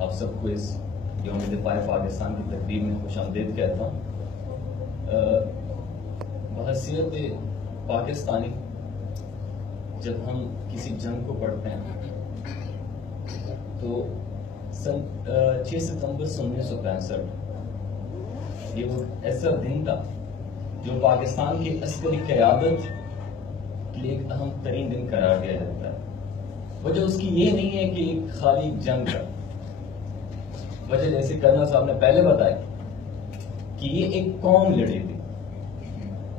آپ سب کو اس یوم دفاع پاکستان کی تقریب میں خوش آمدید کہتا ہوں۔ بحیثیت پاکستانی جب ہم کسی جنگ کو پڑھتے ہیں تو 6 ستمبر 1965 یہ وہ ایسا دن تھا جو پاکستان کی عسکری قیادت کے لیے ایک اہم ترین دن قرار دیا جاتا ہے۔ وجہ اس کی یہ نہیں ہے کہ ایک خالی جنگ کا، وجہ جیسے کرنل صاحب نے پہلے بتایا کہ یہ ایک قوم لڑی تھی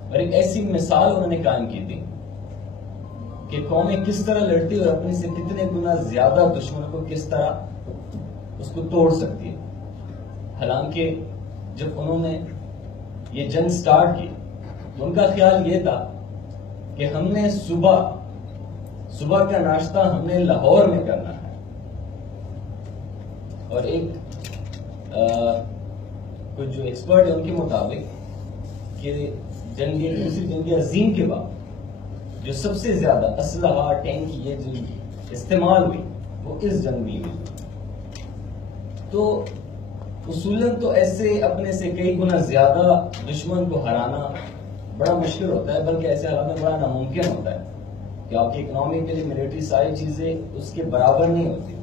اور ایک ایسی مثال انہوں نے قائم کی تھی کہ قومیں کس طرح لڑتی اور اپنے سے کتنے گنا زیادہ دشمنوں کو کس طرح اس کو توڑ سکتی ہے۔ حالانکہ جب انہوں نے یہ جنگ سٹارٹ کی تو ان کا خیال یہ تھا کہ ہم نے صبح کا ناشتہ ہم نے لاہور میں کرنا ہے، اور ایک کچھ جو ایکسپرٹ ہے ان کے مطابق کہ دوسری جنگ عظیم کے بعد جو سب سے زیادہ اسلحہ ٹینک یہ جو استعمال ہوئی وہ اس جنگ میں ہوئی۔ تو اصولاً تو ایسے اپنے سے کئی گنا زیادہ دشمن کو ہرانا بڑا مشکل ہوتا ہے، بلکہ ایسے حالات میں بڑا ناممکن ہوتا ہے کہ آپ کی اکنامیکلی ملٹری ساری چیزیں اس کے برابر نہیں ہوتی۔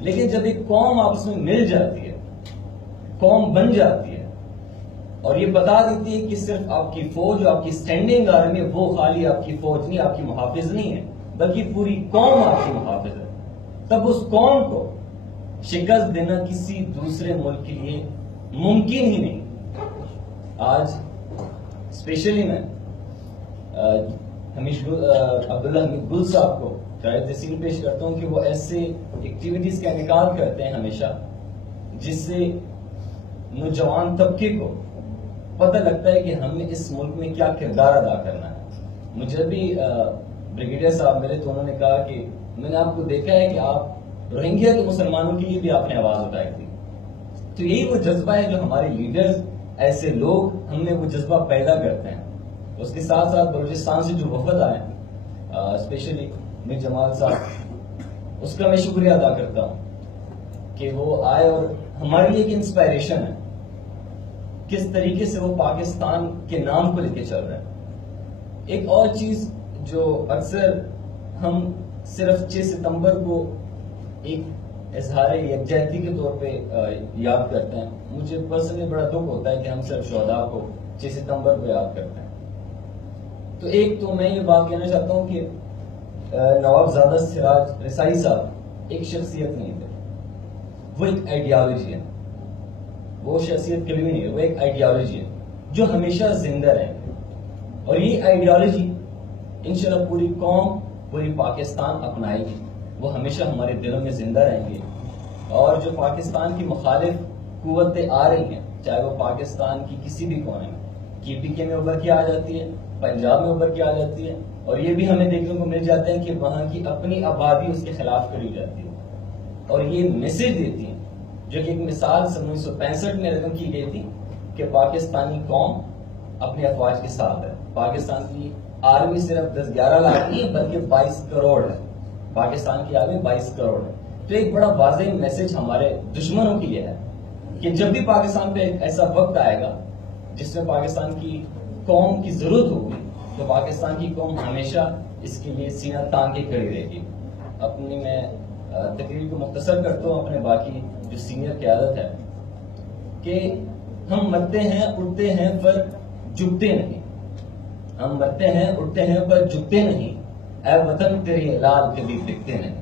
لیکن جب ایک قوم آپس میں مل جاتی ہے، قوم بن جاتی ہے اور یہ بتا دیتی ہے کہ صرف آپ کی فوج آپ کی اسٹینڈنگ آرمی وہ خالی آپ کی فوج نہیں، آپ کی محافظ نہیں ہے، بلکہ پوری قوم آپ کی محافظ ہے، تب اس قوم کو شکست دینا کسی دوسرے ملک کے لیے ممکن ہی نہیں۔ آج اسپیشلی میں عبداللہ حمید گل صاحب کو تحسین پیش کرتا ہوں کہ وہ ایسے ایکٹیویٹیز کا انعقاد کرتے ہیں ہمیشہ جس سے نوجوان طبقے کو پتہ لگتا ہے کہ ہم نے اس ملک میں کیا کردار ادا کرنا ہے۔ مجھے بھی بریگیڈیئر صاحب ملے تو انہوں نے کہا کہ میں نے آپ کو دیکھا ہے کہ آپ روہنگیا کے مسلمانوں کے لیے بھی آپ نے آواز اٹھائی تھی۔ تو یہی وہ جذبہ ہے جو ہمارے لیڈرز ایسے لوگ ہم نے وہ جذبہ پیدا کرتے ہیں۔ اس کے ساتھ ساتھ بلوچستان سے جو وفد آئے اسپیشلی میر جمال صاحب، اس کا میں شکریہ ادا کرتا ہوں کہ وہ آئے اور ہمارے لیے ایک انسپائریشن ہے کس طریقے سے وہ پاکستان کے نام کو لے کے چل رہے ہیں۔ ایک اور چیز جو اکثر ہم صرف 6 ستمبر کو ایک اظہار یکجہتی کے طور پہ یاد کرتے ہیں، مجھے پرسنلی بڑا دکھ ہوتا ہے کہ ہم صرف شہداء کو 6 ستمبر کو یاد کرتے ہیں۔ تو ایک تو میں یہ بات کہنا چاہتا ہوں کہ نواب زادہ سراج رسائی صاحب ایک شخصیت نہیں تھے، وہ ایک آئیڈیالوجی ہے، وہ شخصیت کبھی بھی نہیں ہے، وہ ایک آئیڈیالوجی ہے جو ہمیشہ زندہ رہے گی، اور یہ آئیڈیالوجی انشاءاللہ پوری قوم پوری پاکستان اپنائے گی، وہ ہمیشہ ہمارے دلوں میں زندہ رہیں گے۔ اور جو پاکستان کی مخالف قوتیں آ رہی ہیں، چاہے وہ پاکستان کی کسی بھی کونے میں KPK میں ابھر کے آ جاتی ہے، پنجاب میں ابھر کے آ جاتی ہے، اور یہ بھی ہمیں دیکھنے کو مل جاتا ہے کہ وہاں کی اپنی آبادی اس کے خلاف کھڑی ہو جاتی ہے اور یہ میسج دیتی ہے، جو کہ ایک مثال 1965 میں رقم کی گئی تھی کہ پاکستانی قوم اپنے افواج کے ساتھ ہے۔ پاکستان کی آرمی صرف 10-11 لاکھ نہیں بلکہ 22 کروڑ ہے، پاکستان کی آرمی 22 کروڑ ہے۔ تو ایک بڑا واضح میسج ہمارے دشمنوں کے لیے ہے کہ جب بھی پاکستان پہ ایک ایسا وقت آئے گا جس میں پاکستان کی قوم کی ضرورت ہوگی تو پاکستان کی قوم ہمیشہ اس کے لیے سینہ تان کے کھڑی رہے گی۔ اپنی میں تقریر کو مختصر کرتا ہوں، اپنے باقی جو سینئر قیادت ہے کہ ہم مرتے ہیں اٹھتے ہیں پر جھکتے نہیں، ہم مرتے ہیں اٹھتے ہیں پر جھکتے نہیں، اے وطن تیرے لال کبھی بکتے نہیں۔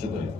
شکریہ۔